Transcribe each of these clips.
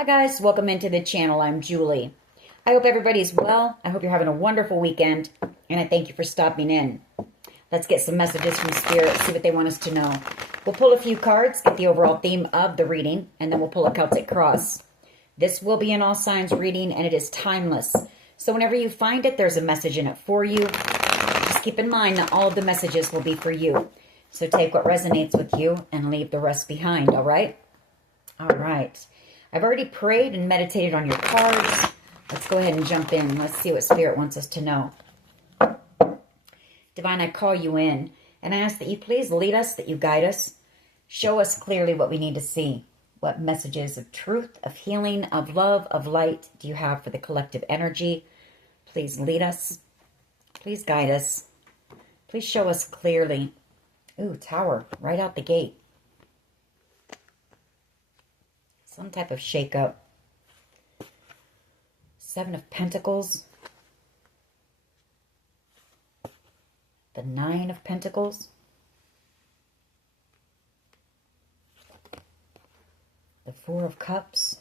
Hi guys, welcome into the channel. I'm Julie. I hope everybody's well. I hope you're having a wonderful weekend, and I thank you for stopping in. Let's get some messages from Spirit, see what they want us to know. We'll pull a few cards, get the overall theme of the reading, and then we'll pull a Celtic cross. This will be an all signs reading, and it is timeless. So whenever you find it, there's a message in it for you. Just keep in mind that all of the messages will be for you. So take what resonates with you and leave the rest behind, all right? All right. I've already prayed and meditated on your cards. Let's go ahead and jump in. Let's see what Spirit wants us to know. Divine, I call you in, and I ask that you please lead us, that you guide us. Show us clearly what we need to see. What messages of truth, of healing, of love, of light do you have for the collective energy? Please lead us. Please guide us. Please show us clearly. Ooh, Tower, right out the gate. Some type of shakeup. Seven of Pentacles. The Nine of Pentacles. The Four of Cups.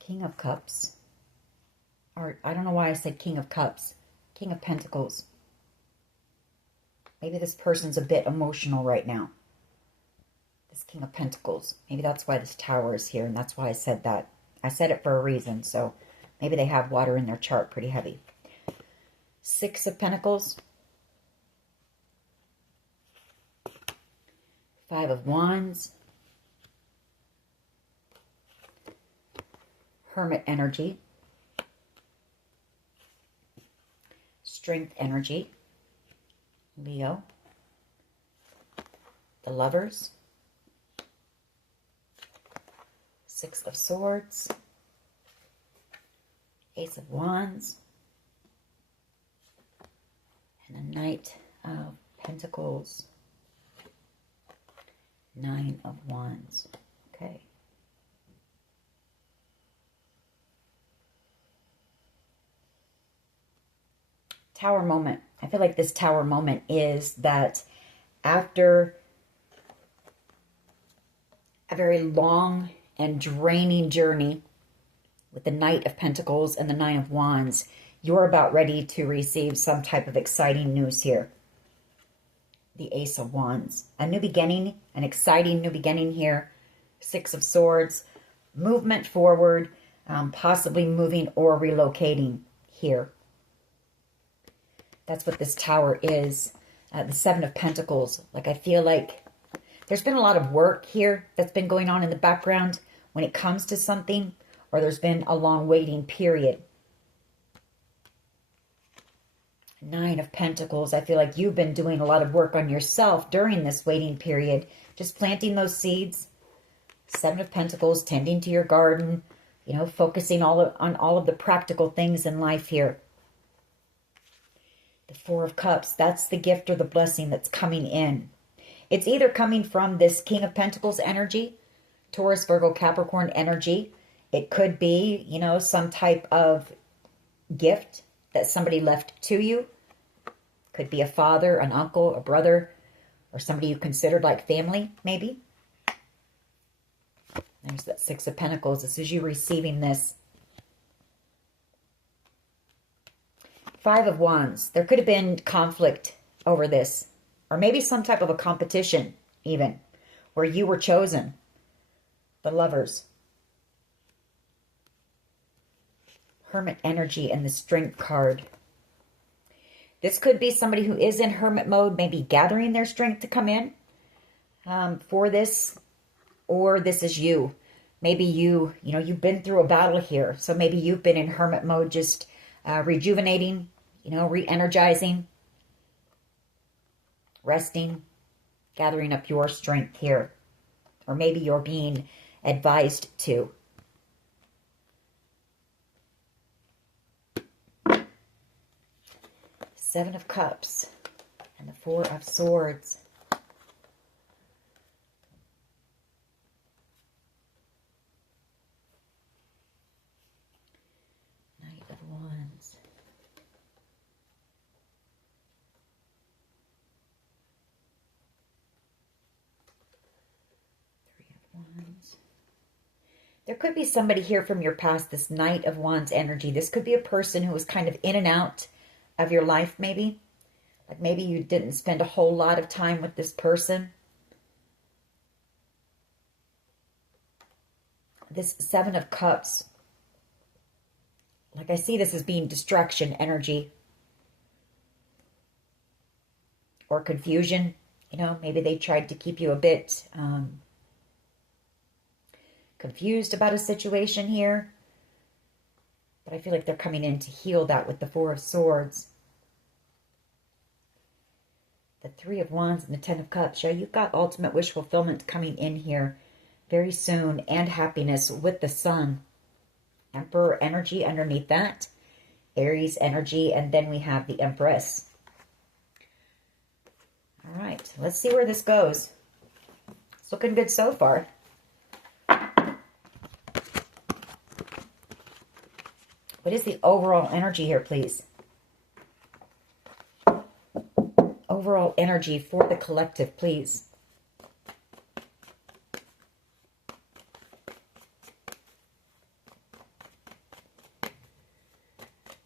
King of Cups. Or, I don't know why I said King of Cups. King of Pentacles. Maybe this person's a bit emotional right now. This King of Pentacles. Maybe that's why this Tower is here, and that's why I said that. I said it for a reason, so maybe they have water in their chart pretty heavy. Six of Pentacles. Five of Wands. Hermit energy. Strength energy. Leo. The Lovers. Six of Swords. Ace of Wands. And the Knight of Pentacles. Nine of Wands. Okay. Tower moment. I feel like this Tower moment is that after a very long and draining journey with the Knight of Pentacles and the Nine of Wands, you're about ready to receive some type of exciting news here. The Ace of Wands. A new beginning, an exciting new beginning here. Six of Swords. Movement forward, possibly moving or relocating here. That's what this Tower is. The Seven of Pentacles. Like, I feel like there's been a lot of work here that's been going on in the background when it comes to something, or there's been a long waiting period. Nine of Pentacles. I feel like you've been doing a lot of work on yourself during this waiting period, just planting those seeds. Seven of Pentacles, tending to your garden, you know, focusing on all of the practical things in life here. The Four of Cups, that's the gift or the blessing that's coming in. It's either coming from this King of Pentacles energy, Taurus, Virgo, Capricorn energy. It could be, you know, some type of gift that somebody left to you. Could be a father, an uncle, a brother, or somebody you considered like family, maybe. There's that Six of Pentacles. This is you receiving this. Five of Wands. There could have been conflict over this. Or maybe some type of a competition, even, where you were chosen. The Lovers. Hermit energy and the Strength card. This could be somebody who is in hermit mode, maybe gathering their strength to come in for this. Or this is you. Maybe you've been through a battle here. So maybe you've been in hermit mode, just rejuvenating, re-energizing, resting, gathering up your strength here. Or maybe you're being advised to. Seven of Cups and the Four of Swords. Knight of Wands. Three of Wands. There could be somebody here from your past, this Knight of Wands energy. This could be a person who was kind of in and out of your life, maybe. Like maybe you didn't spend a whole lot of time with this person. This Seven of Cups. Like I see this as being distraction energy. Or confusion. You know, maybe they tried to keep you a bit confused about a situation here. But I feel like they're coming in to heal that with the Four of Swords. The Three of Wands and the Ten of Cups. Yeah, you've got ultimate wish fulfillment coming in here very soon. And happiness with the Sun. Emperor energy underneath that. Aries energy. And then we have the Empress. All right, let's see where this goes. It's looking good so far. What is the overall energy here, please? Overall energy for the collective, please.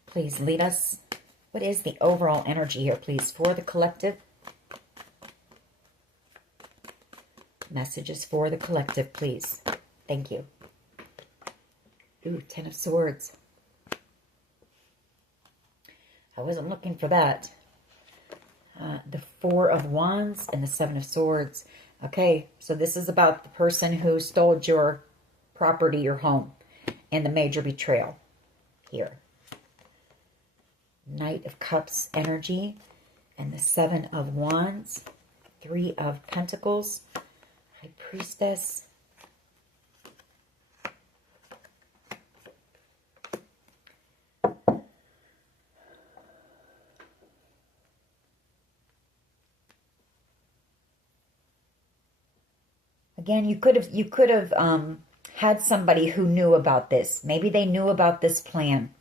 Please lead us. What is the overall energy here, please, for the collective? Messages for the collective, please. Thank you. Ooh, Ten of Swords. I wasn't looking for that. The Four of Wands and the Seven of Swords. Okay, so this is about the person who stole your property, your home, and the major betrayal here. Knight of Cups energy and the Seven of Wands. Three of Pentacles. High Priestess. Again, you could have had somebody who knew about this. Maybe they knew about this plan.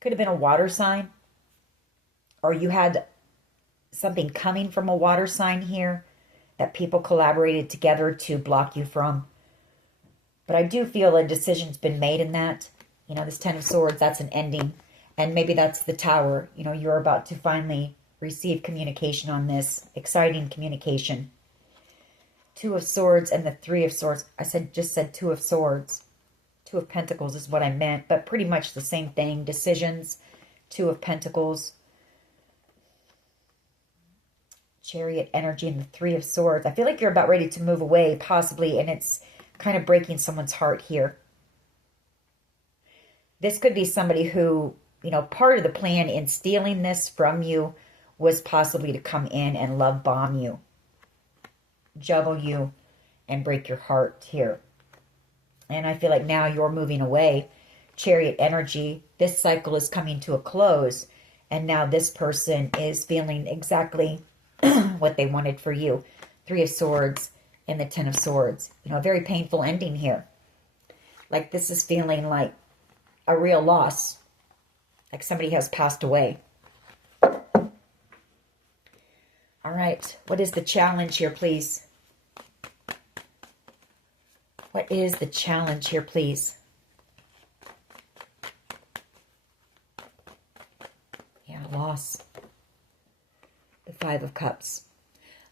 Could have been a water sign. Or you had something coming from a water sign here that people collaborated together to block you from. But I do feel a decision's been made in that. You know, this Ten of Swords, that's an ending. And maybe that's the Tower. You know, you're about to finally receive communication on this. Exciting communication. Two of Swords and the Three of Swords. I just said Two of Swords. Two of Pentacles is what I meant. But pretty much the same thing. Decisions. Two of Pentacles. Chariot energy and the Three of Swords. I feel like you're about ready to move away, possibly, and it's kind of breaking someone's heart here. This could be somebody who, you know, part of the plan in stealing this from you was possibly to come in and love bomb you, juggle you, and break your heart here. And I feel like now you're moving away. Chariot energy. This cycle is coming to a close, and now this person is feeling exactly what they wanted for you. Three of Swords and the Ten of Swords. You know, a very painful ending here. Like this is feeling like a real loss. Like somebody has passed away. All right. What is the challenge here, please? What is the challenge here, please? Yeah, loss. The Five of Cups.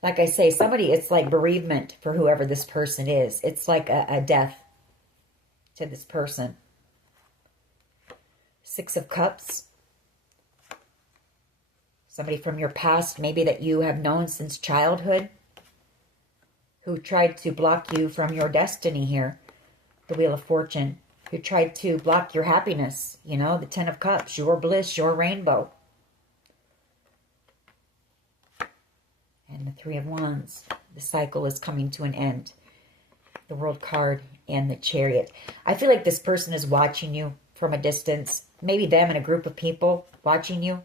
Like I say, somebody, it's like bereavement for whoever this person is. It's like a death to this person. Six of Cups. Somebody from your past, maybe that you have known since childhood, who tried to block you from your destiny here. The Wheel of Fortune. Who tried to block your happiness. You know, the Ten of Cups. Your bliss, your rainbow. And the Three of Wands. The cycle is coming to an end. The World card and the Chariot. I feel like this person is watching you from a distance. Maybe them and a group of people watching you.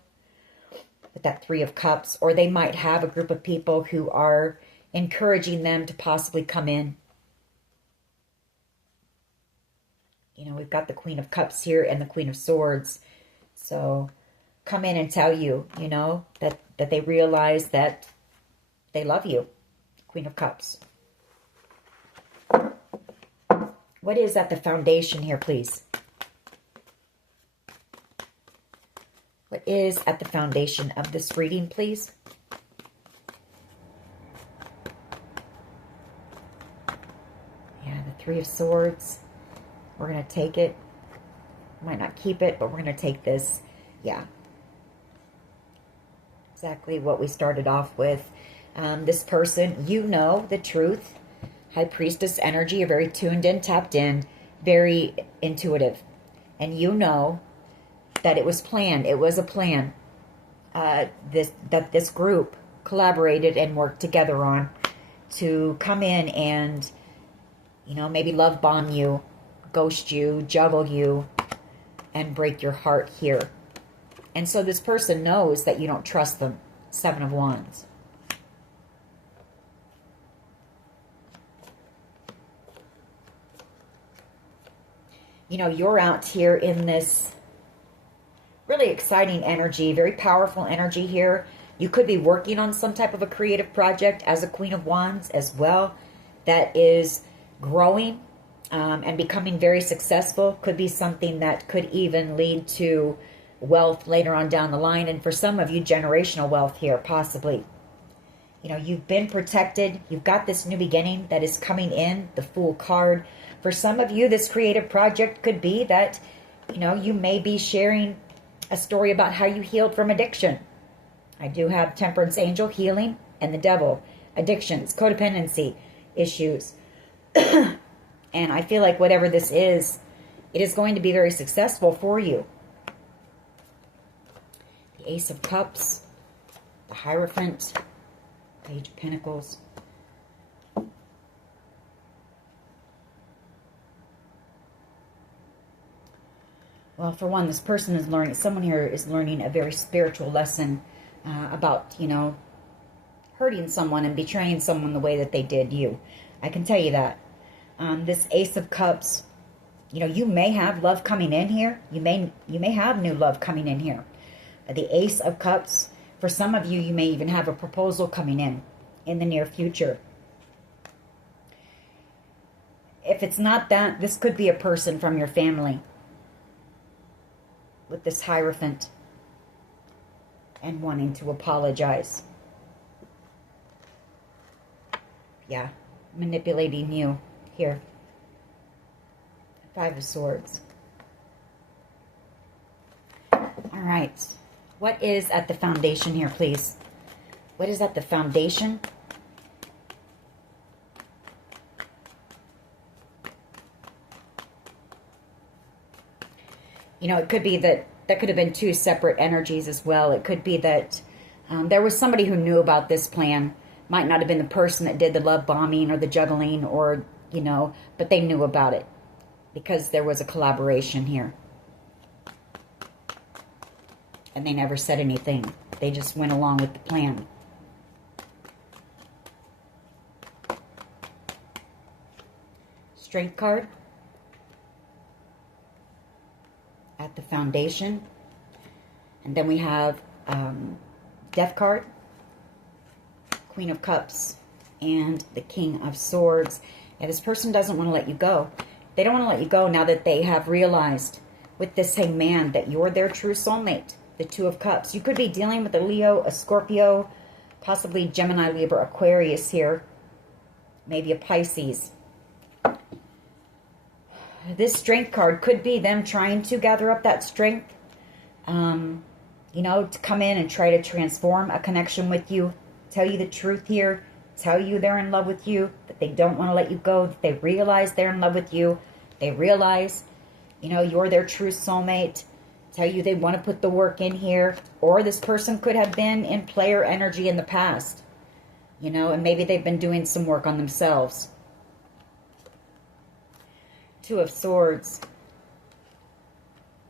With that Three of Cups. Or they might have a group of people who are encouraging them to possibly come in. You know, we've got the Queen of Cups here and the Queen of Swords. So come in and tell you, you know, that they realize that they love you. Queen of Cups. What is at the foundation here, please? What is at the foundation of this reading, please? Yeah, the Three of Swords. We're going to take it. Might not keep it, but we're going to take this. Yeah. Exactly what we started off with. This person, you know the truth. High Priestess energy, are very tuned in, tapped in, very intuitive. And you know that it was planned. It was a plan that this group collaborated and worked together on to come in and, you know, maybe love bomb you, ghost you, juggle you, and break your heart here. And so this person knows that you don't trust them. Seven of Wands. You know, you're out here in this really exciting energy, very powerful energy here. You could be working on some type of a creative project as a Queen of Wands as well that is growing and becoming very successful. Could be something that could even lead to wealth later on down the line. And for some of you, generational wealth here, possibly. You know, you've been protected. You've got this new beginning that is coming in, the Fool card. For some of you, this creative project could be that, you know, you may be sharing a story about how you healed from addiction. I do have Temperance Angel, healing, and the Devil, addictions, codependency issues. And I feel like whatever this is, it is going to be very successful for you. The Ace of Cups, the Hierophant, Page of Pentacles. Well, for one, this person is learning, someone here is learning a very spiritual lesson about, you know, hurting someone and betraying someone the way that they did you. I can tell you that. This Ace of Cups, you know, you may have love coming in here. You may have new love coming in here. The Ace of Cups, for some of you, you may even have a proposal coming in the near future. If it's not that, this could be a person from your family with this Hierophant and wanting to apologize. Yeah, manipulating you here. Five of Swords. All right. What is at the foundation here, please? What is at the foundation? You know, it could be that could have been two separate energies as well. It could be that there was somebody who knew about this plan. Might not have been the person that did the love bombing or the juggling or, you know, but they knew about it because there was a collaboration here. And they never said anything. They just went along with the plan. Strength card. At the foundation. And then we have Death card. Queen of Cups. And the King of Swords. And this person doesn't want to let you go. They don't want to let you go now that they have realized with this Hangman that you're their true soulmate. The Two of Cups. You could be dealing with a Leo, a Scorpio, possibly Gemini, Libra, Aquarius here. Maybe a Pisces. This Strength card could be them trying to gather up that strength. You know, to come in and try to transform a connection with you. Tell you the truth here. Tell you they're in love with you. That they don't want to let you go. That they realize they're in love with you. They realize, you know, you're their true soulmate. Tell you they want to put the work in here. Or this person could have been in player energy in the past. You know, and maybe they've been doing some work on themselves. Two of Swords.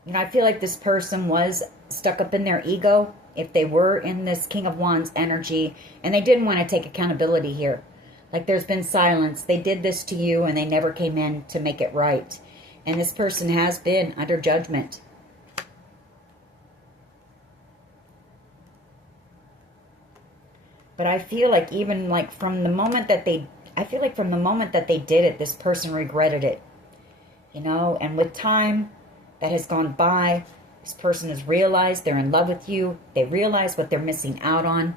You know, I feel like this person was stuck up in their ego. If they were in this King of Wands energy. And they didn't want to take accountability here. Like there's been silence. They did this to you and they never came in to make it right. And this person has been under judgment. But I feel like even like from the moment that they, I feel like from the moment that they did it, this person regretted it. You know, and with time that has gone by, this person has realized they're in love with you. They realize what they're missing out on.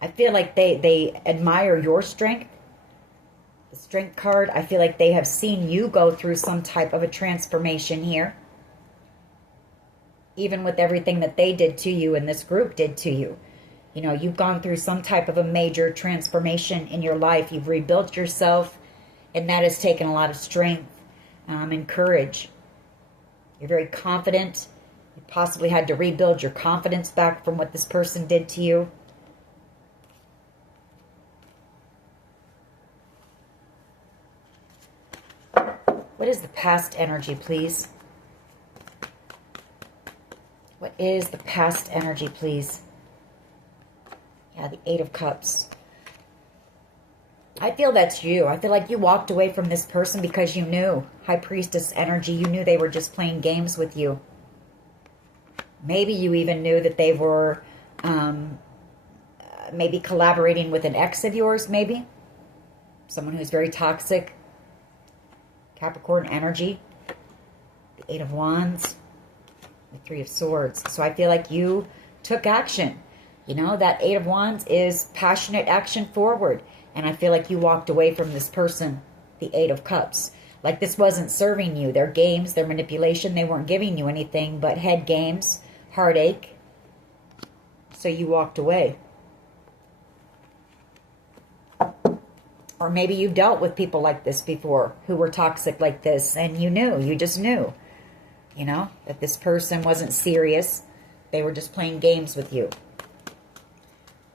I feel like they admire your strength. The Strength card, I feel like they have seen you go through some type of a transformation here. Even with everything that they did to you and this group did to you. You know, you've gone through some type of a major transformation in your life. You've rebuilt yourself, and that has taken a lot of strength and courage. You're very confident. You possibly had to rebuild your confidence back from what this person did to you. What is the past energy, please? What is the past energy, please? Yeah, the Eight of Cups. I feel that's you. I feel like you walked away from this person because you knew. High Priestess energy. You knew they were just playing games with you. Maybe you even knew that they were maybe collaborating with an ex of yours, maybe. Someone who's very toxic. Capricorn energy. The Eight of Wands. The Three of Swords. So I feel like you took action. You know, that Eight of Wands is passionate action forward. And I feel like you walked away from this person, the Eight of Cups. Like this wasn't serving you. Their games, their manipulation, they weren't giving you anything but head games, heartache. So you walked away. Or maybe you've dealt with people like this before who were toxic like this, and you knew, you just knew, you know, that this person wasn't serious. They were just playing games with you.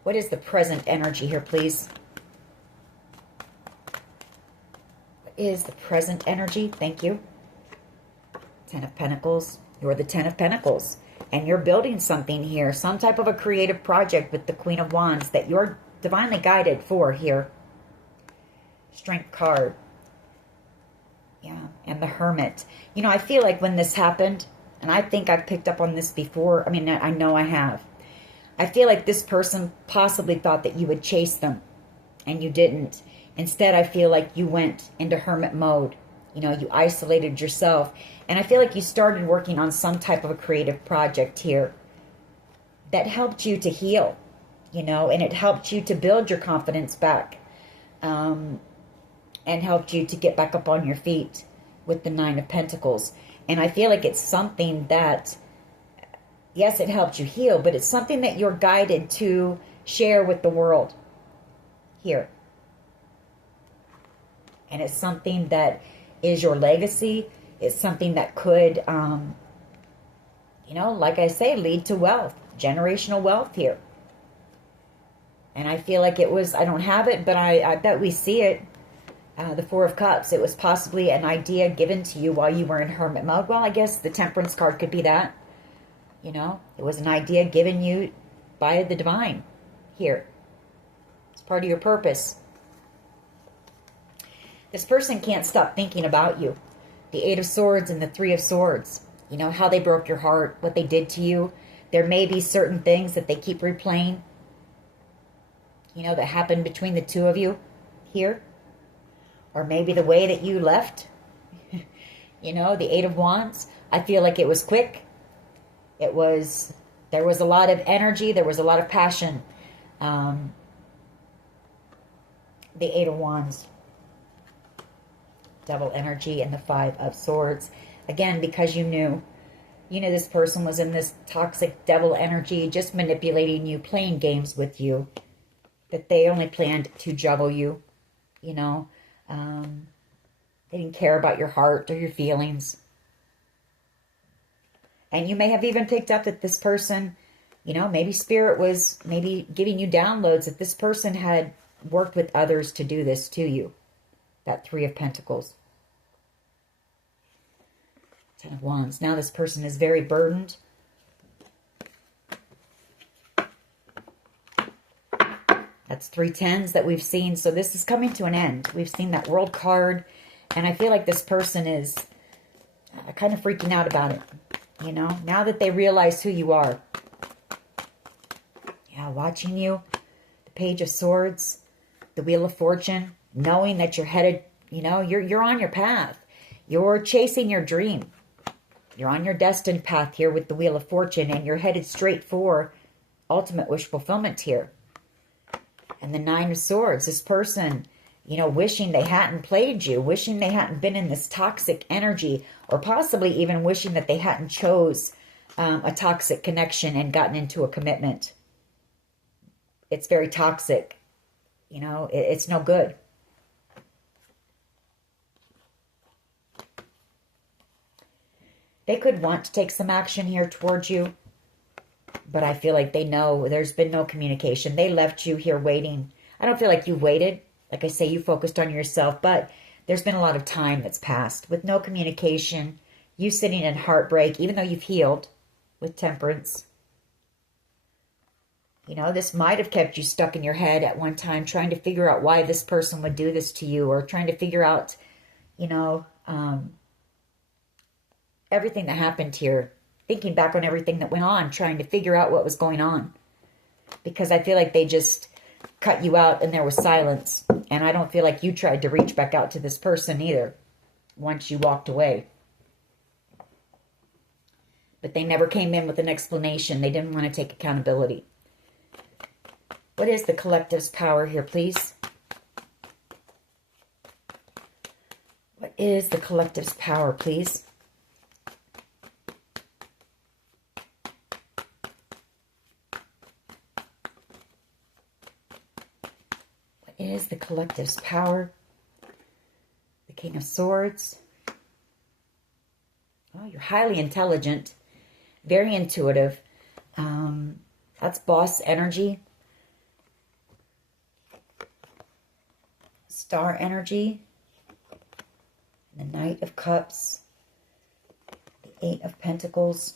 What is the present energy here, please? What is the present energy? Thank you. Ten of Pentacles. You're the Ten of Pentacles. And you're building something here. Some type of a creative project with the Queen of Wands that you're divinely guided for here. Strength card. Yeah, and the Hermit. You know, I feel like when this happened, and I think I've picked up on this before. I mean, I know I have. I feel like this person possibly thought that you would chase them, and you didn't. Instead, I feel like you went into hermit mode. You know, you isolated yourself. And I feel like you started working on some type of a creative project here that helped you to heal, you know, and it helped you to build your confidence back. And helped you to get back up on your feet with the Nine of Pentacles. And I feel like it's something that, yes, it helped you heal, but it's something that you're guided to share with the world here. And it's something that is your legacy. It's something that could, you know, like I say, lead to wealth, generational wealth here. And I feel like it was, I don't have it, but I bet we see it. The Four of Cups. It was possibly an idea given to you while you were in hermit mode. Well, I guess the Temperance card could be that. You know, it was an idea given you by the divine here. It's part of your purpose. This person can't stop thinking about you. The Eight of Swords and the Three of Swords. You know, how they broke your heart, what they did to you. There may be certain things that they keep replaying, you know, that happened between the two of you here. Or maybe the way that you left. You know, the Eight of Wands. I feel like it was quick. There was a lot of energy. There was a lot of passion. The Eight of Wands. Devil energy and the Five of Swords. Again, because you knew this person was in this toxic devil energy, just manipulating you, playing games with you. That they only planned to juggle you, you know. They didn't care about your heart or your feelings. And you may have even picked up that this person, you know, maybe Spirit was maybe giving you downloads that this person had worked with others to do this to you. That Three of Pentacles. Ten of Wands. Now this person is very burdened. That's 3 tens that we've seen. So this is coming to an end. We've seen that World card. And I feel like this person is kind of freaking out about it. You know, now that they realize who you are. Yeah, watching you. The Page of Swords, the Wheel of Fortune, knowing that you're headed, you're on your path. You're chasing your dream. You're on your destined path here with the Wheel of Fortune, and you're headed straight for ultimate wish fulfillment here. And the Nine of Swords, this person, wishing they hadn't played you, wishing they hadn't been in this toxic energy, or possibly even wishing that they hadn't chose a toxic connection and gotten into a commitment. It's very toxic. It's no good. They could want to take some action here towards you, but I feel like they know there's been no communication. They left you here waiting. I don't feel like you waited. Like I say, you focused on yourself, but there's been a lot of time that's passed with no communication. You sitting in heartbreak, even though you've healed with Temperance. This might have kept you stuck in your head at one time, trying to figure out why this person would do this to you, or trying to figure out, everything that happened here, thinking back on everything that went on, trying to figure out what was going on. Because I feel like they just cut you out and there was silence. And I don't feel like you tried to reach back out to this person either once you walked away. But they never came in with an explanation. They didn't want to take accountability. What is the collective's power here, please? What is the collective's power, please? Is the collective's power? The King of Swords. Oh, you're highly intelligent, very intuitive. That's boss energy. Star energy. The Knight of Cups. The Eight of Pentacles.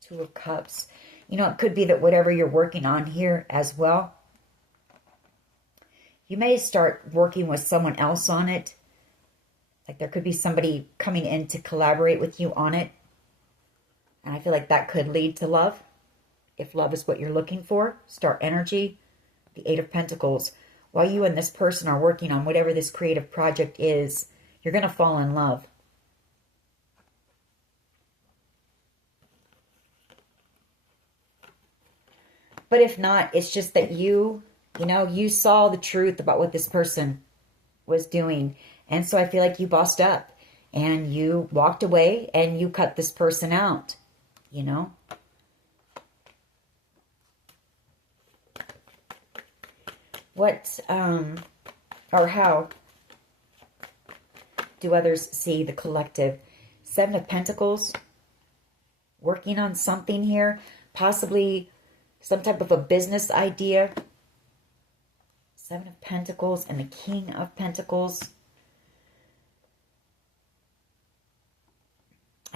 Two of Cups. It could be that whatever you're working on here as well, you may start working with someone else on it. Like there could be somebody coming in to collaborate with you on it. And I feel like that could lead to love. If love is what you're looking for. Star energy. The Eight of Pentacles. While you and this person are working on whatever this creative project is, you're going to fall in love. But if not, it's just that you saw the truth about what this person was doing. And so I feel like you bossed up and you walked away and you cut this person out, What, or how do others see the collective? Seven of Pentacles, working on something here, possibly some type of a business idea. Seven of Pentacles and the King of Pentacles.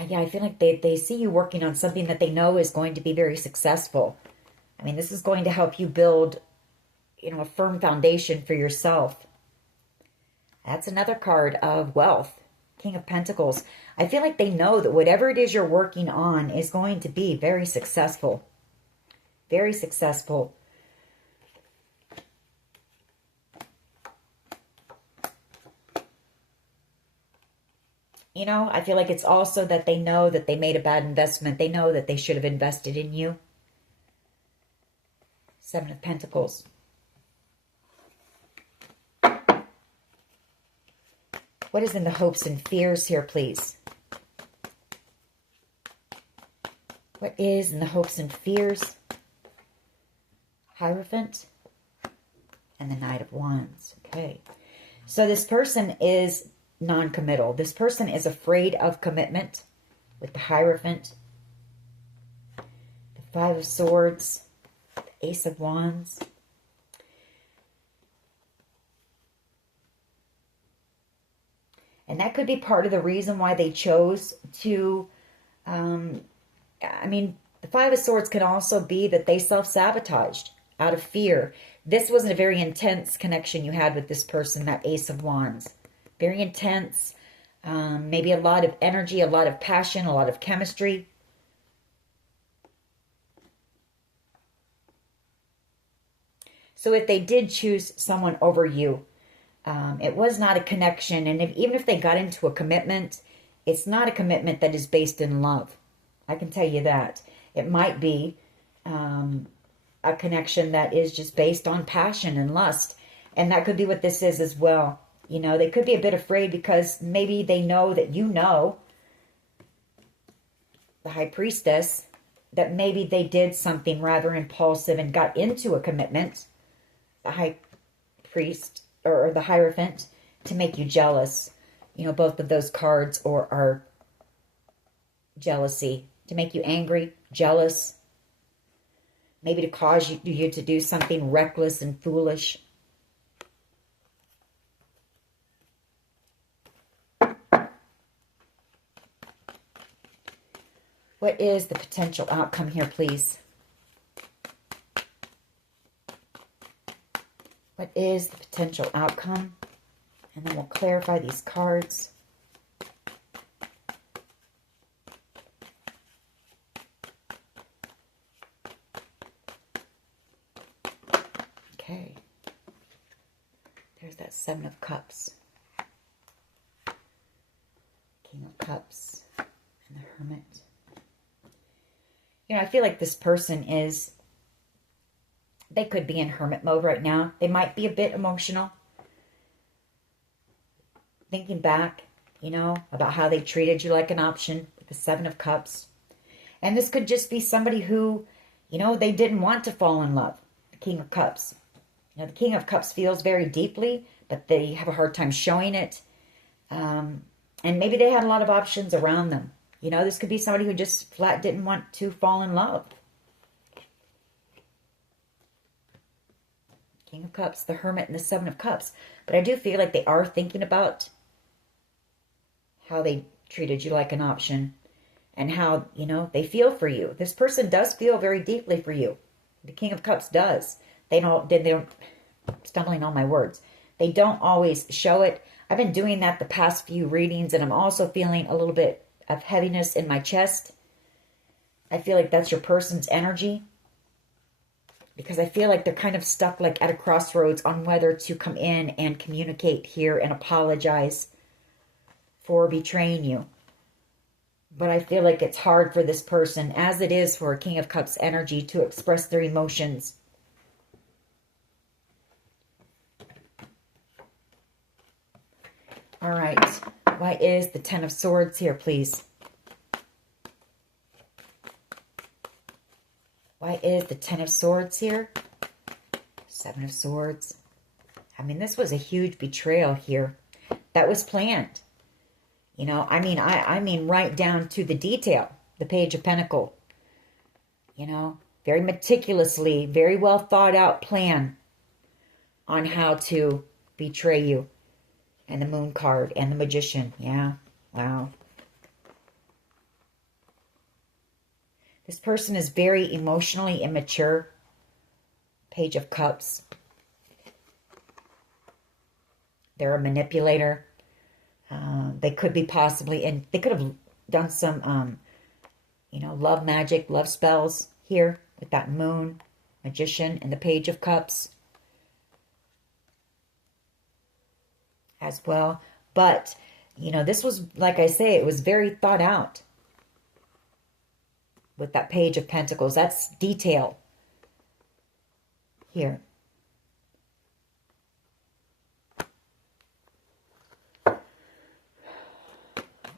Yeah, I feel like they see you working on something that they know is going to be very successful. I mean, this is going to help you build, a firm foundation for yourself. That's another card of wealth. King of Pentacles. I feel like they know that whatever it is you're working on is going to be very successful. Very successful. I feel like it's also that they know that they made a bad investment. They know that they should have invested in you. Seven of Pentacles. What is in the hopes and fears here, please? What is in the hopes and fears? Hierophant and the Knight of Wands. Okay. So this person is non-committal. This person is afraid of commitment with the Hierophant, the Five of Swords, the Ace of Wands. And that could be part of the reason why they chose to, the Five of Swords can also be that they self-sabotaged out of fear. This wasn't a very intense connection you had with this person, that Ace of Wands. Very intense, maybe a lot of energy, a lot of passion, a lot of chemistry. So if they did choose someone over you, it was not a connection. And even if they got into a commitment, it's not a commitment that is based in love. I can tell you that. It might be a connection that is just based on passion and lust. And that could be what this is as well. You know, they could be a bit afraid because maybe they know that you know, the High Priestess, that maybe they did something rather impulsive and got into a commitment, the High Priest or the Hierophant, to make you jealous. You know, both of those cards are jealousy, to make you angry, jealous, maybe to cause you to do something reckless and foolish. What is the potential outcome here, please? What is the potential outcome? And then we'll clarify these cards. Okay. There's that Seven of Cups. King of Cups. And the Hermit. You know, I feel like this person is, they could be in hermit mode right now. They might be a bit emotional. Thinking back, you know, about how they treated you like an option with the Seven of Cups. And this could just be somebody who, you know, they didn't want to fall in love. The King of Cups. You know, the King of Cups feels very deeply, but they have a hard time showing it. And maybe they had a lot of options around them. You know, this could be somebody who just flat didn't want to fall in love. King of Cups, the Hermit, and the Seven of Cups. But I do feel like they are thinking about how they treated you like an option and how, you know, they feel for you. This person does feel very deeply for you. The King of Cups does. They don't, stumbling on my words. They don't always show it. I've been doing that the past few readings, and I'm also feeling a little bit of heaviness in my chest. I feel like that's your person's energy, because I feel like they're kind of stuck like at a crossroads on whether to come in and communicate here and apologize for betraying you. But I feel like it's hard for this person, as it is for a King of Cups energy, to express their emotions. All right. Why is the Ten of Swords here, please? Why is the Ten of Swords here? Seven of Swords. I mean, this was a huge betrayal here. That was planned. You know, I mean right down to the detail. The Page of Pentacles. You know, very meticulously, very well thought out plan on how to betray you. And the Moon card and the Magician. Yeah. Wow. This person is very emotionally immature. Page of Cups. They're a manipulator. They could be possibly, and they could have done some, you know, love magic, love spells here with that Moon, Magician, and the Page of Cups as well. But, you know, this was, like I say, it was very thought out with that Page of Pentacles. That's detail here.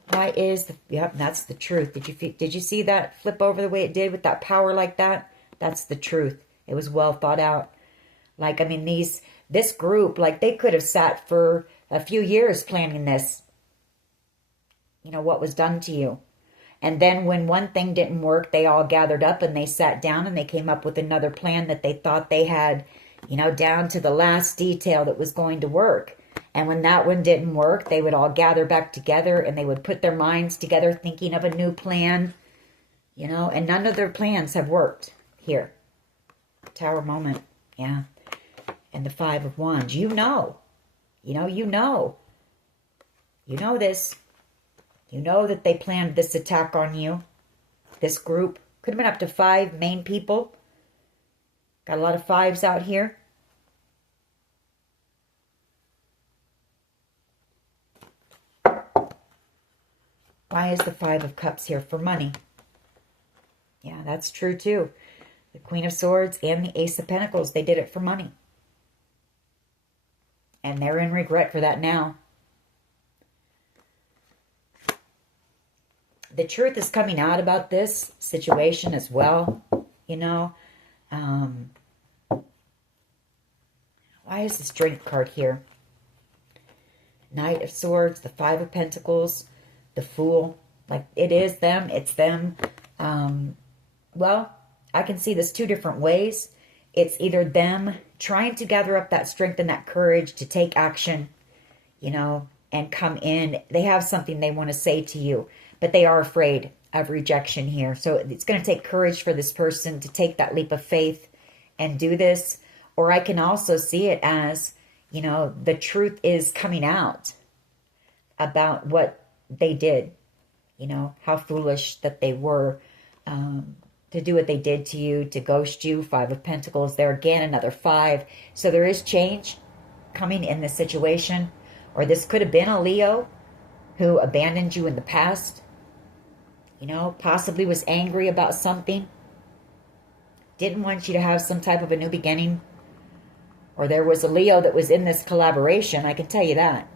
Why is the, yep, that's the truth. Did you see that flip over the way it did with that power like that? That's the truth. It was well thought out. Like, I mean, this group, like, they could have sat for a few years planning this. You know, what was done to you. And then when one thing didn't work, they all gathered up and they sat down and they came up with another plan that they thought they had, you know, down to the last detail that was going to work. And when that one didn't work, they would all gather back together and they would put their minds together thinking of a new plan, you know, and none of their plans have worked here. Tower moment. Yeah. And the Five of Wands. You know. You know this. You know that they planned this attack on you. This group. Could have been up to 5 main people. Got a lot of 5s out here. Why is the Five of Cups here? For money. Yeah, that's true too. The Queen of Swords and the Ace of Pentacles, they did it for money. And they're in regret for that now. The truth is coming out about this situation as well, you know. Why is the Strength card here? Knight of Swords, the Five of Pentacles, the Fool. Like, it is them, it's them. Well, I can see this two different ways. It's either them trying to gather up that strength and that courage to take action, you know, and come in. They have something they want to say to you, but they are afraid of rejection here. So it's going to take courage for this person to take that leap of faith and do this. Or I can also see it as, you know, the truth is coming out about what they did, you know, how foolish that they were to do what they did to you, to ghost you. Five of Pentacles there again, another five. So there is change coming in this situation. Or this could have been a Leo who abandoned you in the past, you know, possibly was angry about something, didn't want you to have some type of a new beginning. Or there was a Leo that was in this collaboration, I can tell you that.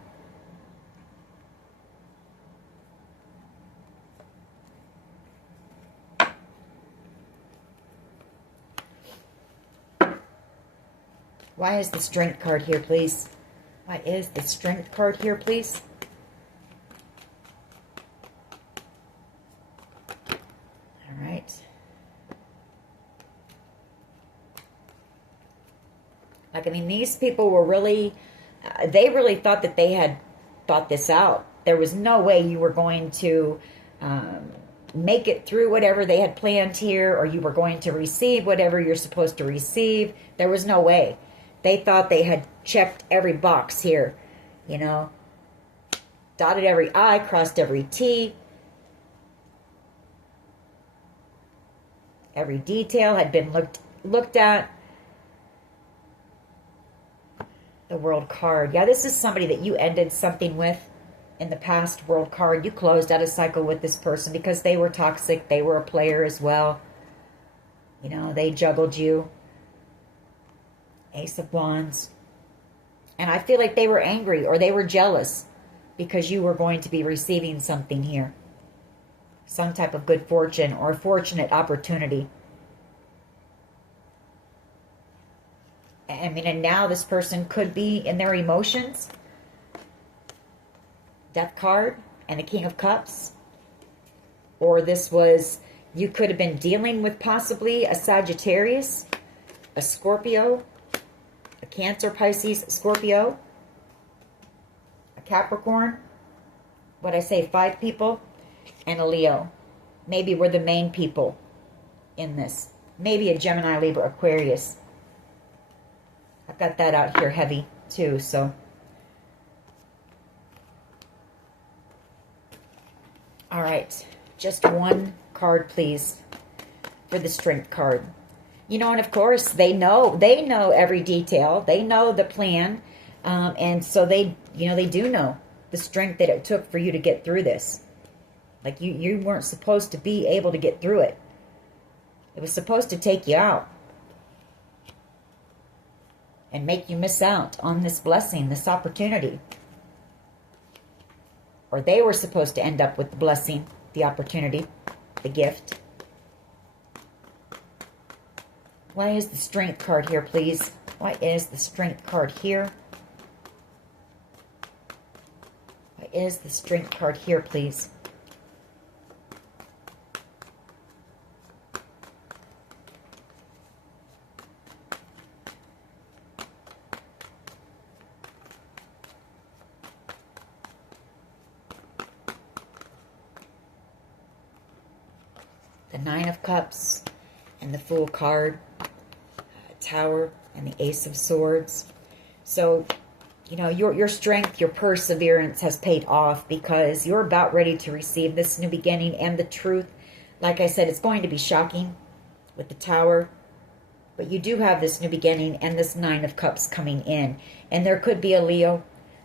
Why is the Strength card here, please? Why is the Strength card here, please? All right. Like, I mean, these people were really, they really thought that they had thought this out. There was no way you were going to make it through whatever they had planned here, or you were going to receive whatever you're supposed to receive. There was no way. They thought they had checked every box here, you know, dotted every I, crossed every T. Every detail had been looked at. The World card. Yeah, this is somebody that you ended something with in the past. World card. You closed out a cycle with this person because they were toxic. They were a player as well. You know, they juggled you. Ace of Wands. And I feel like they were angry or they were jealous because you were going to be receiving something here. Some type of good fortune or fortunate opportunity. I mean, and now this person could be in their emotions. Death card and the King of Cups. Or this was, you could have been dealing with possibly a Sagittarius, a Scorpio, a Cancer, Pisces, Scorpio, a Capricorn. What I say, 5 people, and a Leo. Maybe we're the main people in this. Maybe a Gemini, Libra, Aquarius. I've got that out here heavy too, so. All right, just one card, please, for the Strength card. You know, and of course, they know every detail. They know the plan. And so they, you know, they do know the strength that it took for you to get through this. Like, you weren't supposed to be able to get through it. It was supposed to take you out. And make you miss out on this blessing, this opportunity. Or they were supposed to end up with the blessing, the opportunity, the gift. Why is the Strength card here, please? Why is the Strength card here? Why is the Strength card here, please? The Nine of Cups and the Fool card. Tower and the Ace of Swords. So, you know, your strength, your perseverance has paid off because you're about ready to receive this new beginning and the truth. Like I said, it's going to be shocking with the Tower, but you do have this new beginning and this Nine of Cups coming in. And there could be a Leo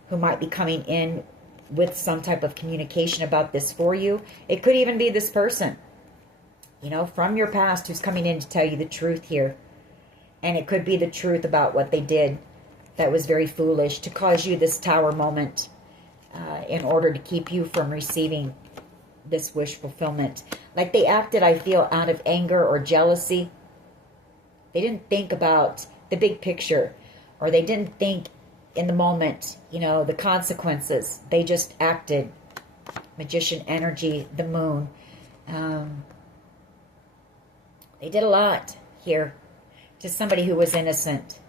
who might be coming in with some type of communication about this for you. It could even be this person, you know, from your past who's coming in to tell you the truth here. And it could be the truth about what they did that was very foolish to cause you this tower moment in order to keep you from receiving this wish fulfillment. Like they acted, I feel, out of anger or jealousy. They didn't think about the big picture, or they didn't think in the moment, you know, the consequences. They just acted. Magician energy, the moon. They did a lot here to somebody who was innocent,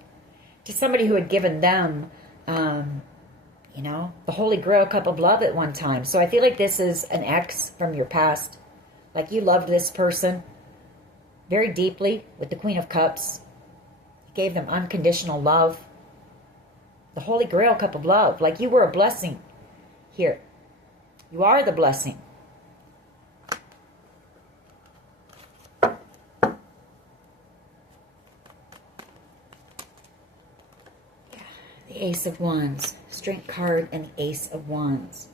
to somebody who had given them, you know, the Holy Grail cup of love at one time. So I feel like this is an ex from your past. Like you loved this person very deeply with the Queen of Cups. You gave them unconditional love. The Holy Grail cup of love. Like you were a blessing here. You are the blessing. The Ace of Wands, Strength card, and the Ace of Wands.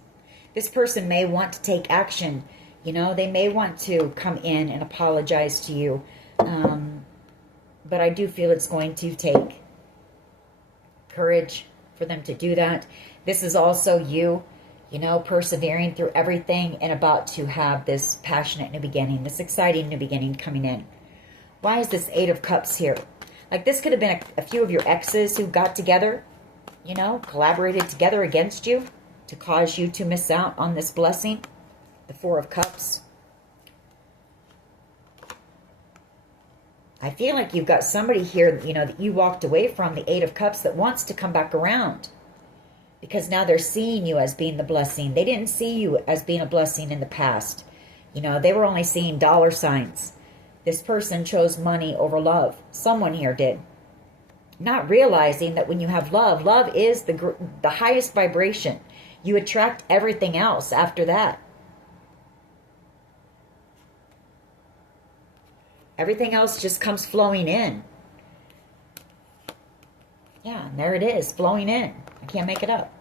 This person may want to take action. You know, they may want to come in and apologize to you. But I do feel it's going to take courage for them to do that. This is also you, you know, persevering through everything and about to have this passionate new beginning, this exciting new beginning coming in. Why is this Eight of Cups here? Like this could have been a few of your exes who got together, you know, collaborated together against you to cause you to miss out on this blessing. The Four of Cups. I feel like you've got somebody here, you know, that you walked away from, the Eight of Cups, that wants to come back around. Because now they're seeing you as being the blessing. They didn't see you as being a blessing in the past. You know, they were only seeing dollar signs. This person chose money over love. Someone here did. Not realizing that when you have love, love is the highest vibration. You attract everything else after that. Everything else just comes flowing in. Yeah, and there it is, flowing in. I can't make it up.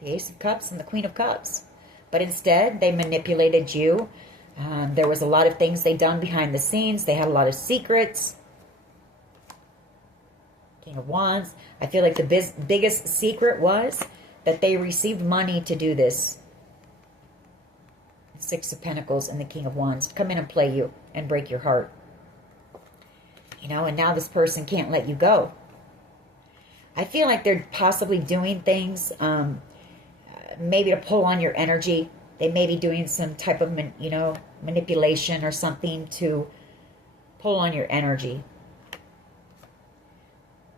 The Ace of Cups and the Queen of Cups. But instead, they manipulated you. There was a lot of things they done behind the scenes. They had a lot of secrets. King of Wands. I feel like the biggest secret was that they received money to do this. Six of Pentacles and the King of Wands to come in and play you and break your heart. You know, and now this person can't let you go. I feel like they're possibly doing things, maybe to pull on your energy. They may be doing some type of, you know, manipulation or something to pull on your energy.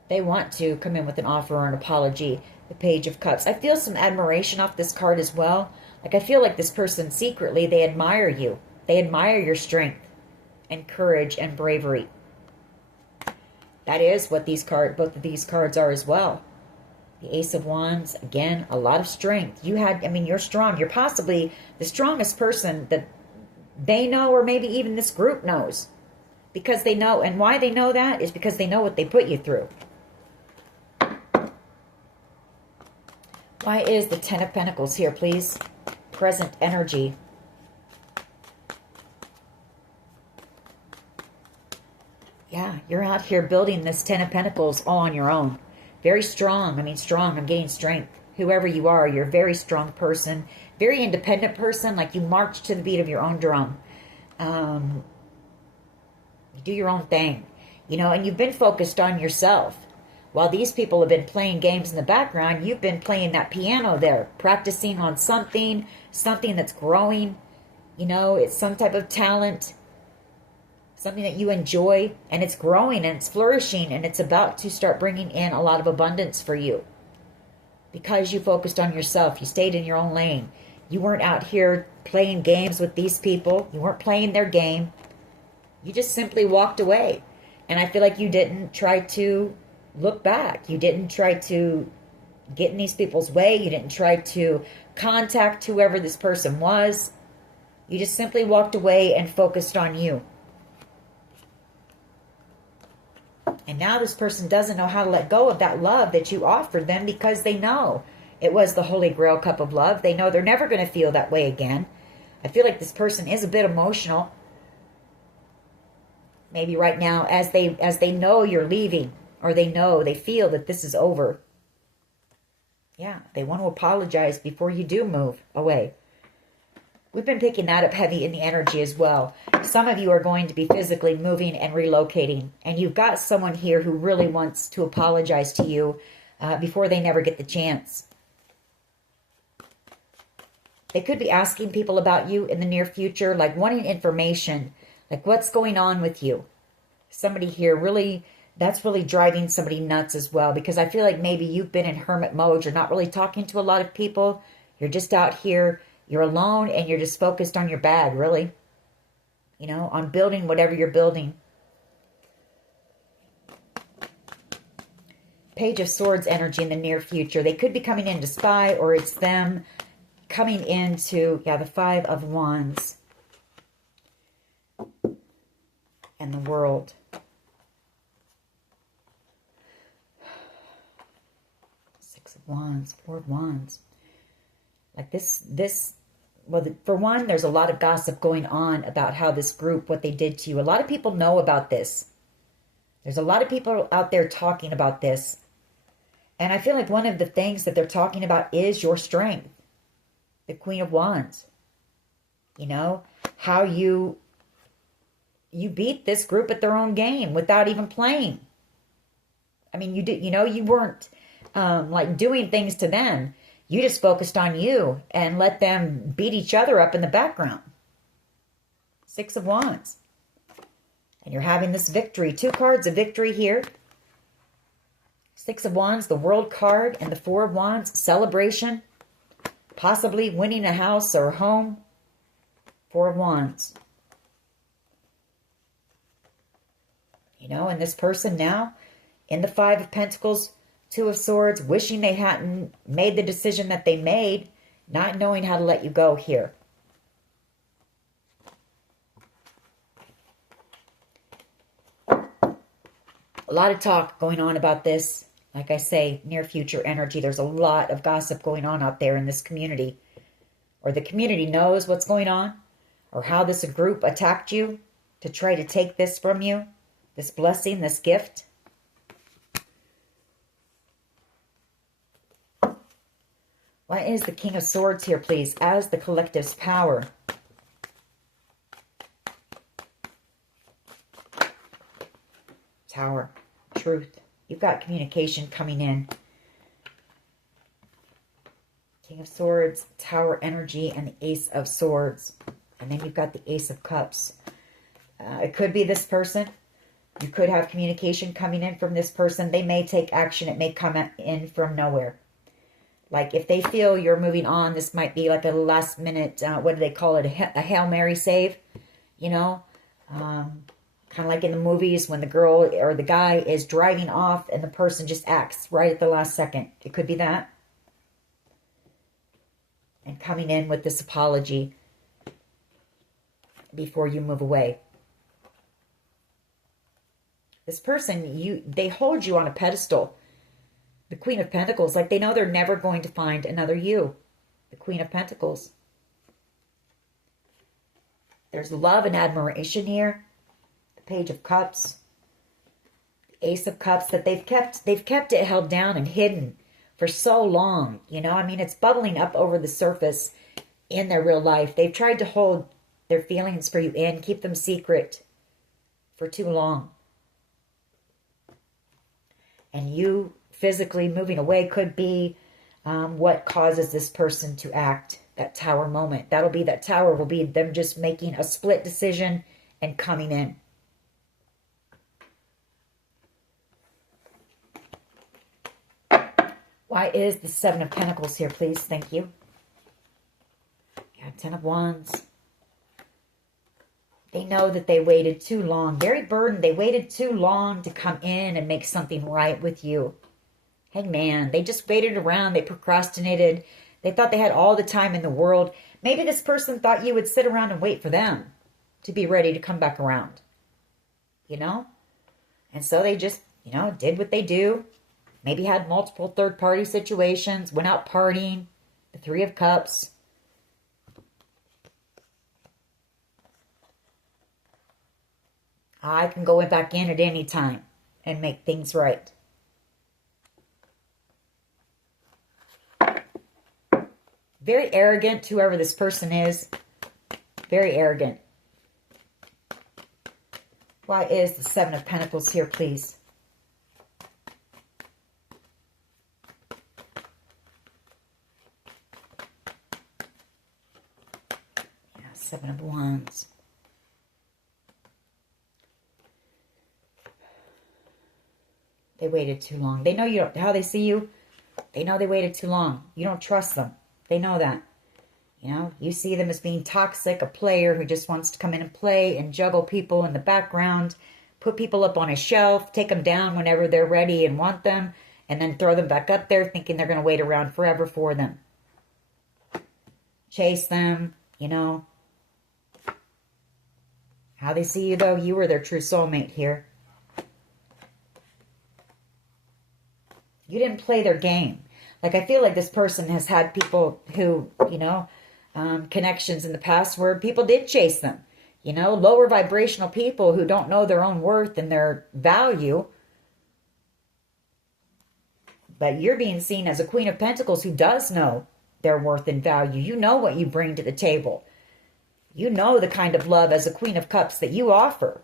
They want to come in with an offer or an apology. The Page of Cups. I feel some admiration off this card as well. Like I feel like this person secretly, they admire you. They admire your strength and courage and bravery. That is what both of these cards are as well. The Ace of Wands, again, a lot of strength. You're strong. You're possibly the strongest person that they know, or maybe even this group knows. Because they know, and why they know that is because they know what they put you through. Why is the Ten of Pentacles here, please? Present energy. Yeah, you're out here building this Ten of Pentacles all on your own. Very strong. Strong. I'm getting strength. Whoever you are, you're a very strong person. Very independent person. Like you march to the beat of your own drum. You do your own thing. You know, and you've been focused on yourself. While these people have been playing games in the background, you've been playing that piano there. Practicing on something that's growing. You know, it's some type of talent. Something that you enjoy, and it's growing and it's flourishing, and it's about to start bringing in a lot of abundance for you. Because you focused on yourself. You stayed in your own lane. You weren't out here playing games with these people. You weren't playing their game. You just simply walked away. And I feel like you didn't try to look back. You didn't try to get in these people's way. You didn't try to contact whoever this person was. You just simply walked away and focused on you. And now this person doesn't know how to let go of that love that you offered them, because they know It was the Holy Grail cup of love. They know they're never going to feel that way again. I feel like this person is a bit emotional. Maybe right now, as they know you're leaving, or they feel that this is over. Yeah, they want to apologize before you do move away. We've been picking that up heavy in the energy as well. Some of you are going to be physically moving and relocating. And you've got someone here who really wants to apologize to you before they never get the chance. They could be asking people about you in the near future, like wanting information, like what's going on with you. Somebody here really, that's really driving somebody nuts as well, because I feel like maybe you've been in hermit mode. You're not really talking to a lot of people. You're just out here. You're alone and you're just focused on your bag, really. You know, on building whatever you're building. Page of Swords energy in the near future. They could be coming in to spy, or it's them coming into, yeah, the Five of Wands. And the World. Six of Wands, Four of Wands. Like well, for one, there's a lot of gossip going on about how this group, what they did to you. A lot of people know about this. There's a lot of people out there talking about this. And I feel like one of the things that they're talking about is your strength. The Queen of Wands. You know, how you beat this group at their own game without even playing. I mean, you weren't like doing things to them. You just focused on you and let them beat each other up in the background. Six of Wands. And you're having this victory. Two cards of victory here. Six of Wands, the World card, and the Four of Wands, celebration. Possibly winning a house or a home. Four of Wands. You know, and this person now, in the Five of Pentacles, Two of Swords, wishing they hadn't made the decision that they made, not knowing how to let you go here. A lot of talk going on about this. Like I say, near future energy. There's a lot of gossip going on out there in this community. Or the community knows what's going on. Or how this group attacked you to try to take this from you. This blessing, this gift. Why is the King of Swords here, please, as the collective's power? Tower, truth. You've got communication coming in. King of Swords, Tower energy, and the Ace of Swords. And then you've got the Ace of Cups. It could be this person. You could have communication coming in from this person. They may take action. It may come in from nowhere. Like if they feel you're moving on, this might be like a last minute, what do they call it? A Hail Mary save, you know? Kind of like in the movies when the girl or the guy is driving off and the person just acts right at the last second. It could be that. And coming in with this apology before you move away. This person, they hold you on a pedestal. The Queen of Pentacles, like they know they're never going to find another you. The Queen of Pentacles. There's love and admiration here. The Page of Cups. The Ace of Cups that they've kept it held down and hidden for so long. You know, I mean, it's bubbling up over the surface in their real life. They've tried to hold their feelings for you in, keep them secret for too long. And you physically moving away could be what causes this person to act. That Tower moment. That'll be, that Tower will be them just making a split decision and coming in. Why is the Seven of Pentacles here, please? Thank you. Yeah, Ten of Wands. They know that they waited too long. Very burdened. They waited too long to come in and make something right with you. Hangman. They just waited around. They procrastinated. They thought they had all the time in the world. Maybe this person thought you would sit around and wait for them to be ready to come back around. You know? And so they just, you know, did what they do. Maybe had multiple third-party situations, went out partying. The Three of Cups. I can go back in at any time and make things right. Very arrogant, whoever this person is. Very arrogant. Why is the Seven of Pentacles here, please? Yeah, Seven of Wands. They waited too long. They know you don't, how they see you. They know they waited too long. You don't trust them. They know that. You know, you see them as being toxic, a player who just wants to come in and play and juggle people in the background, put people up on a shelf, take them down whenever they're ready and want them, and then throw them back up there thinking they're going to wait around forever for them. Chase them, you know. How they see you, though, you were their true soulmate here. You didn't play their game. Like, I feel like this person has had people who, you know, connections in the past where people did chase them. You know, lower vibrational people who don't know their own worth and their value. But you're being seen as a Queen of Pentacles who does know their worth and value. You know what you bring to the table. You know the kind of love as a Queen of Cups that you offer.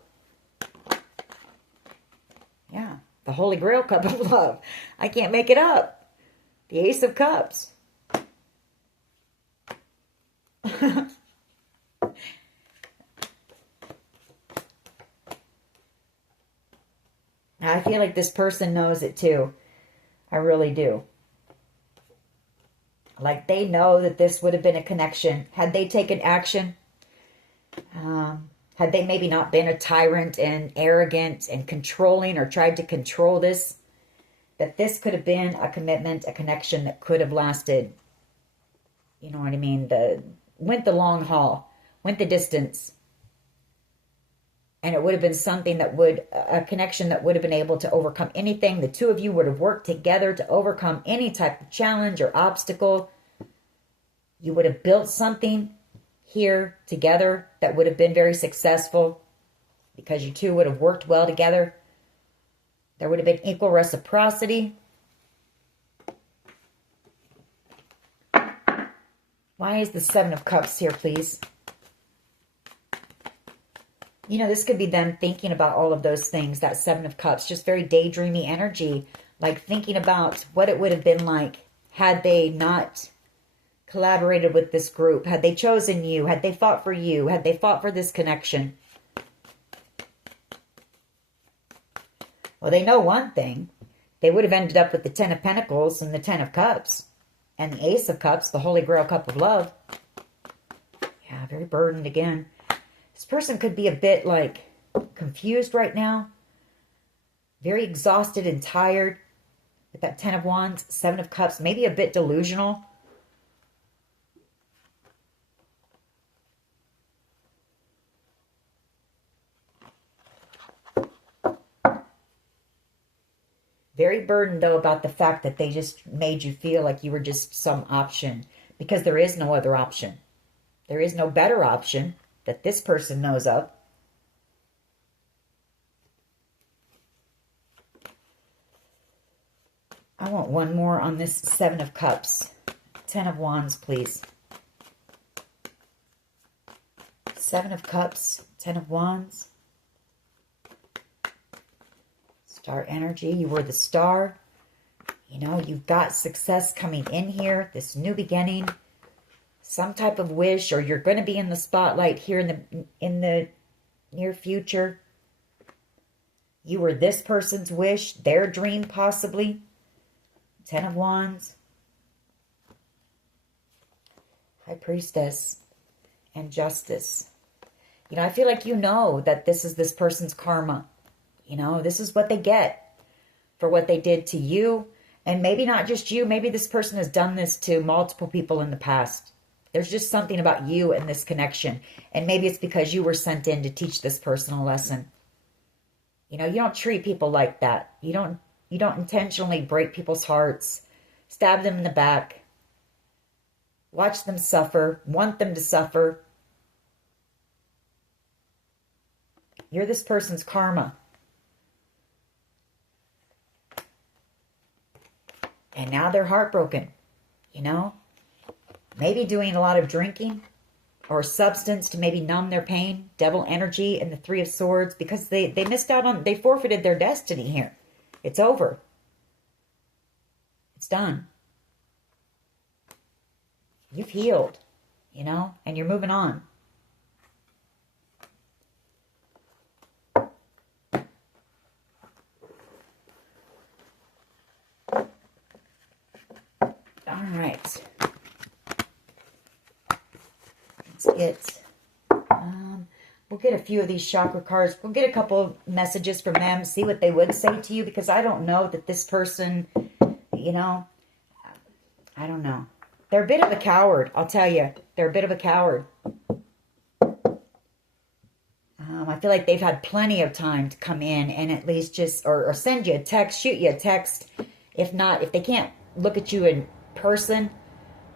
Yeah, the Holy Grail cup of love. I can't make it up. The Ace of Cups. I feel like this person knows it too. I really do. Like they know that this would have been a connection. Had they taken action, had they maybe not been a tyrant and arrogant and controlling or tried to control this, that this could have been a commitment, a connection that could have lasted, you know what I mean, went the long haul, went the distance. And it would have been something that would, a connection that would have been able to overcome anything. The two of you would have worked together to overcome any type of challenge or obstacle. You would have built something here together that would have been very successful because you two would have worked well together. There would have been equal reciprocity. Why is the Seven of Cups here, please? You know, this could be them thinking about all of those things, that Seven of Cups, just very daydreamy energy, like thinking about what it would have been like had they not collaborated with this group, had they chosen you, had they fought for you, had they fought for this connection. Well, they know one thing. They would have ended up with the Ten of Pentacles and the Ten of Cups and the Ace of Cups, the Holy Grail cup of love. Yeah, very burdened again. This person could be a bit like confused right now. Very exhausted and tired with that Ten of Wands, Seven of Cups, maybe a bit delusional. Very burdened, though, about the fact that they just made you feel like you were just some option. Because there is no other option. There is no better option that this person knows of. I want one more on this Seven of Cups. Ten of Wands, please. Seven of Cups, Ten of Wands. Star energy, you were the star. You know, you've got success coming in here, this new beginning, some type of wish, or you're going to be in the spotlight here in the near future. You were this person's wish, their dream possibly. Ten of Wands. High Priestess and Justice. You know, I feel like you know that this is this person's karma. You know, this is what they get for what they did to you. And maybe not just you. Maybe this person has done this to multiple people in the past. There's just something about you and this connection. And maybe it's because you were sent in to teach this person a lesson. You know, you don't treat people like that. You You don't intentionally break people's hearts, stab them in the back, watch them suffer, want them to suffer. You're this person's karma. And now they're heartbroken, you know? Maybe doing a lot of drinking or substance to maybe numb their pain. Devil energy and the Three of Swords, because they missed out on, they forfeited their destiny here. It's over. It's done. You've healed, you know, and you're moving on. All right. Let's get, we'll get a few of these chakra cards. We'll get a couple messages from them, see what they would say to you, because I don't know that this person, you know, I don't know. They're a bit of a coward, I'll tell you. They're a bit of a coward. I feel like they've had plenty of time to come in and at least just, or send you a text, shoot you a text. If not, if they can't look at you in person,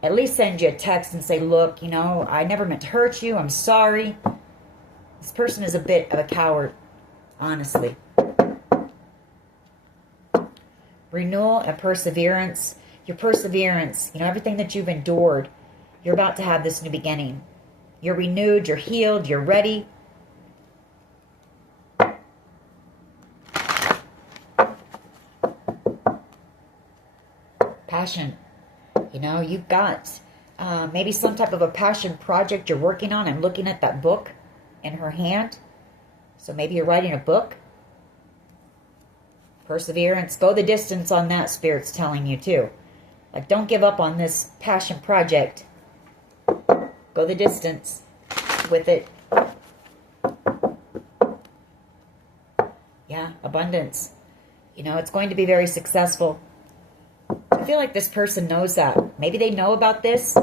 at least send you a text and say, look, you know, I never meant to hurt you. I'm sorry. This person is a bit of a coward, honestly. Renewal and perseverance. Your perseverance, you know, everything that you've endured, you're about to have this new beginning. You're renewed, you're healed, you're ready. Passion. You know, you've got maybe some type of a passion project you're working on. I'm looking at that book in her hand. So maybe you're writing a book. Perseverance. Go the distance on that, Spirit's telling you too. Like, don't give up on this passion project. Go the distance with it. Yeah, abundance. You know, it's going to be very successful. I feel like this person knows that. Maybe they know about this.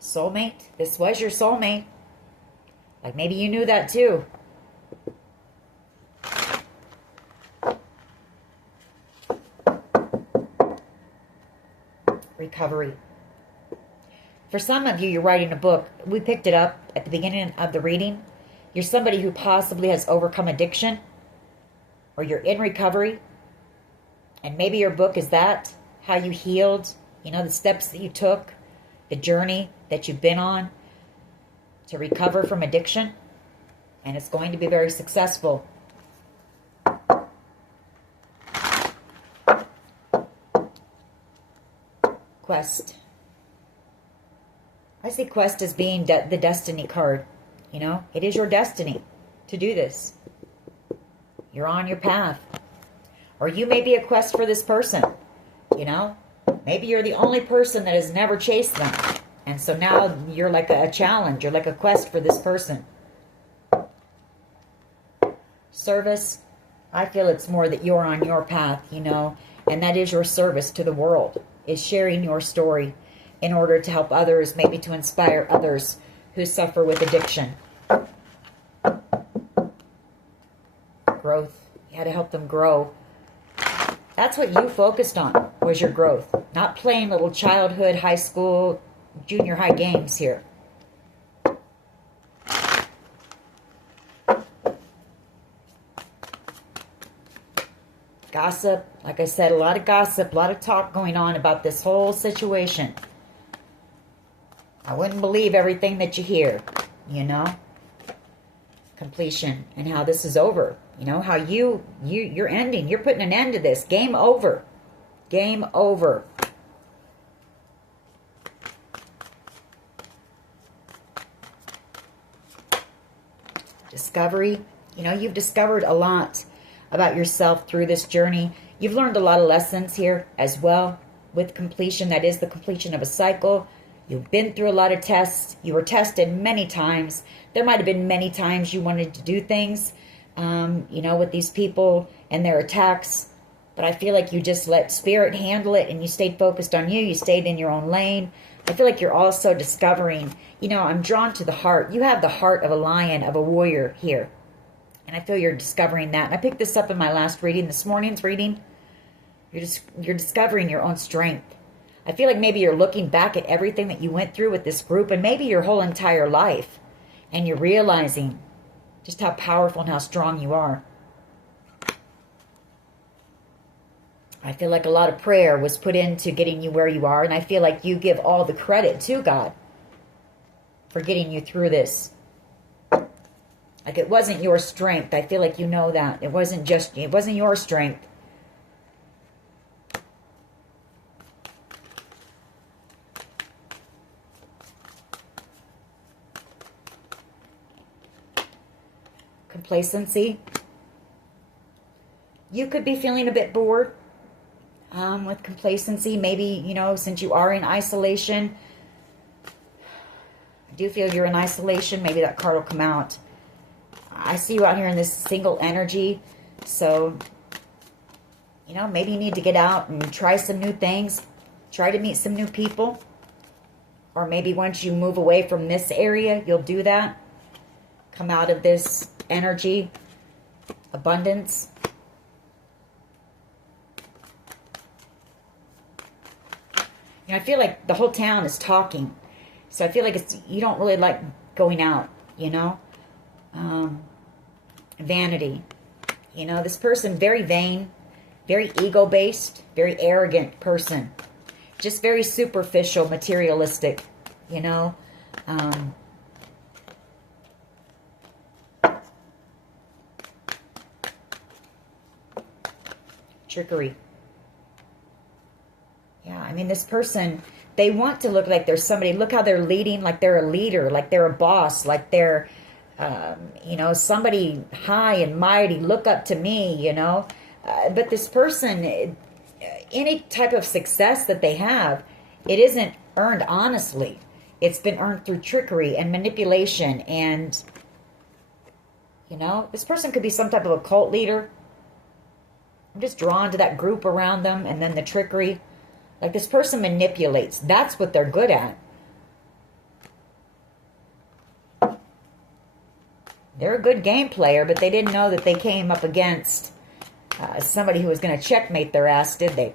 Soulmate. This was your soulmate. Like, maybe you knew that too. Recovery. For some of you, you're writing a book. We picked it up at the beginning of the reading. You're somebody who possibly has overcome addiction, or you're in recovery, and maybe your book is that, how you healed, you know, the steps that you took, the journey that you've been on to recover from addiction, and it's going to be very successful. Quest. I see Quest as being the destiny card. You know, it is your destiny to do this. You're on your path. Or you may be a quest for this person. You know, maybe you're the only person that has never chased them. And so now you're like a challenge. You're like a quest for this person. Service. I feel it's more that you're on your path, you know, and that is your service to the world, is sharing your story in order to help others, maybe to inspire others who suffer with addiction. Growth. You had to help them grow. That's what you focused on, was your growth. Not playing little childhood, high school, junior high games here. Gossip. Like I said, a lot of gossip, a lot of talk going on about this whole situation. I wouldn't believe everything that you hear, you know. Completion and how this is over. You know, how you're ending. You're putting an end to this. Game over. Game over. Discovery. You know, you've discovered a lot about yourself through this journey. You've learned a lot of lessons here as well with completion. That is the completion of a cycle. You've been through a lot of tests. You were tested many times. There might have been many times you wanted to do things, you know, with these people and their attacks. But I feel like you just let Spirit handle it and you stayed focused on you. You stayed in your own lane. I feel like you're also discovering, you know, I'm drawn to the heart. You have the heart of a lion, of a warrior here. And I feel you're discovering that. And I picked this up in my last reading, this morning's reading. You're discovering your own strength. I feel like maybe you're looking back at everything that you went through with this group and maybe your whole entire life. And you're realizing just how powerful and how strong you are. I feel like a lot of prayer was put into getting you where you are. And I feel like you give all the credit to God for getting you through this. Like it wasn't your strength. I feel like you know that. It wasn't your strength. Complacency. You could be feeling a bit bored with complacency. Maybe, you know, since you are in isolation. I do feel you're in isolation. Maybe that card will come out. I see you out here in this single energy. So, you know, maybe you need to get out and try some new things. Try to meet some new people. Or maybe once you move away from this area, you'll do that. Come out of this energy. Abundance. You know, I feel like the whole town is talking. So I feel like you don't really like going out, you know. Vanity. You know, this person, very vain, very ego-based, very arrogant person. Just very superficial, materialistic, you know. Trickery. Yeah, I mean, this person, they want to look like they're somebody. Look how they're leading, like they're a leader, like they're a boss, like they're, you know, somebody high and mighty. Look up to me, you know. But this person, any type of success that they have, it isn't earned honestly. It's been earned through trickery and manipulation. And, you know, this person could be some type of a cult leader. I'm just drawn to that group around them and then the trickery. Like this person manipulates. That's what they're good at. They're a good game player, but they didn't know that they came up against somebody who was going to checkmate their ass, did they?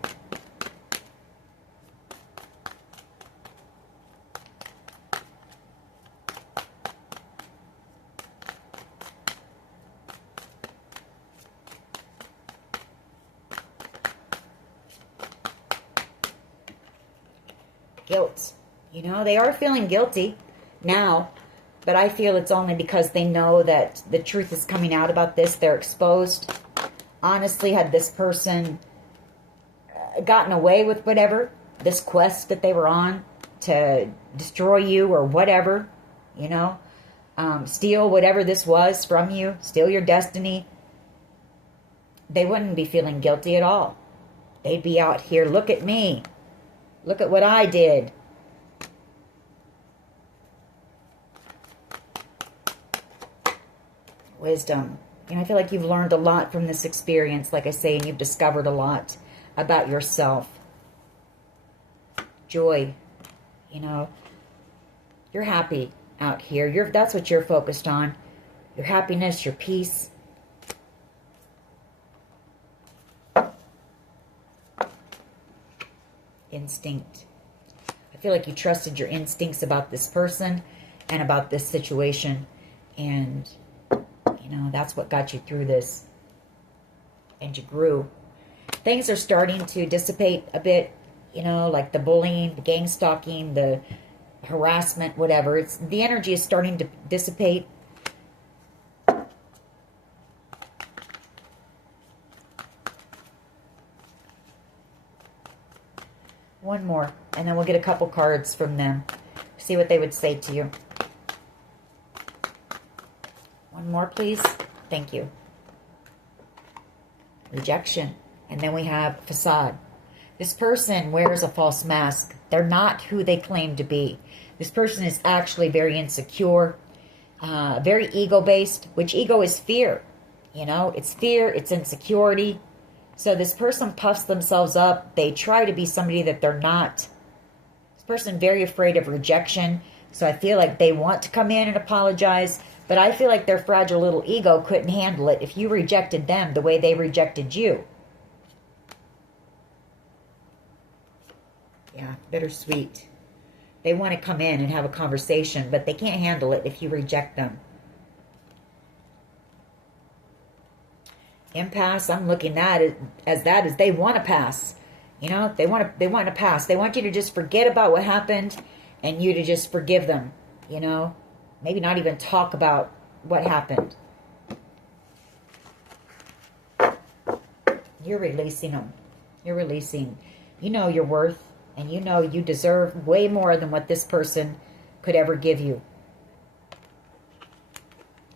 Guilt. You know, they are feeling guilty now, but I feel it's only because they know that the truth is coming out about this. They're exposed. Honestly, had this person gotten away with whatever, this quest that they were on to destroy you or whatever, you know, steal whatever this was from you, steal your destiny, they wouldn't be feeling guilty at all. They'd be out here, look at me. Look at what I did. Wisdom. And I feel like you've learned a lot from this experience, like I say, and you've discovered a lot about yourself. Joy. You know, you're happy out here. That's what you're focused on. Your happiness, your peace. Instinct. I feel like you trusted your instincts about this person and about this situation. And, you know, that's what got you through this. And you grew. Things are starting to dissipate a bit, you know, like the bullying, the gang stalking, the harassment, whatever. The energy is starting to dissipate. One more, and then we'll get a couple cards from them. See what they would say to you. One more, please. Thank you. Rejection. And then we have facade. This person wears a false mask. They're not who they claim to be. This person is actually very insecure, very ego-based, which ego is fear. You know, it's fear, it's insecurity. So this person puffs themselves up. They try to be somebody that they're not. This person very afraid of rejection. So I feel like they want to come in and apologize, but I feel like their fragile little ego couldn't handle it if you rejected them the way they rejected you. Yeah, bittersweet. They want to come in and have a conversation, but they can't handle it if you reject them. Impasse, I'm looking at it as that is they want to pass. You know, they want to pass. They want you to just forget about what happened and you to just forgive them, you know. Maybe not even talk about what happened. You're releasing them. You're releasing. You know your worth, and you know you deserve way more than what this person could ever give you.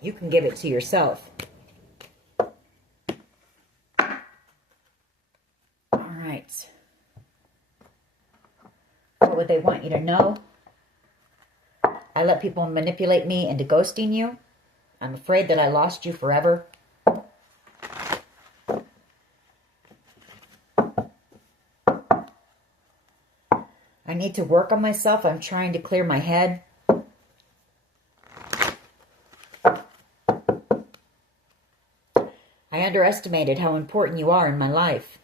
You can give it to yourself. All right. What would they want you to know? I let people manipulate me into ghosting you. I'm afraid that I lost you forever. I need to work on myself. I'm trying to clear my head. I underestimated how important you are in my life.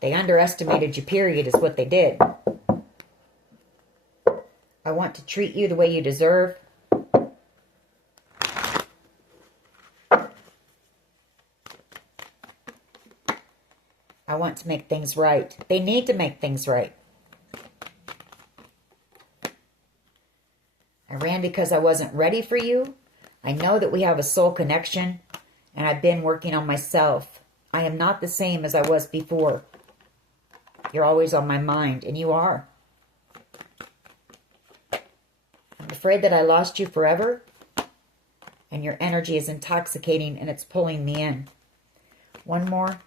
They underestimated you, period, is what they did. I want to treat you the way you deserve. I want to make things right. They need to make things right. I ran because I wasn't ready for you. I know that we have a soul connection, and I've been working on myself. I am not the same as I was before. You're always on my mind, and you are. I'm afraid that I lost you forever, and your energy is intoxicating, and it's pulling me in. One more.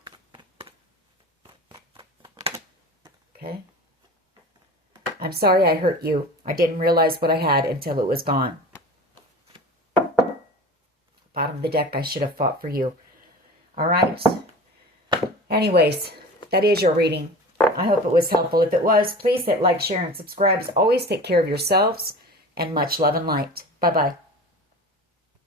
Okay. I'm sorry I hurt you. I didn't realize what I had until it was gone. Bottom of the deck, I should have fought for you. All right. Anyways, that is your reading. I hope it was helpful. If it was, please hit like, share, and subscribe. Always take care of yourselves, and much love and light. Bye-bye.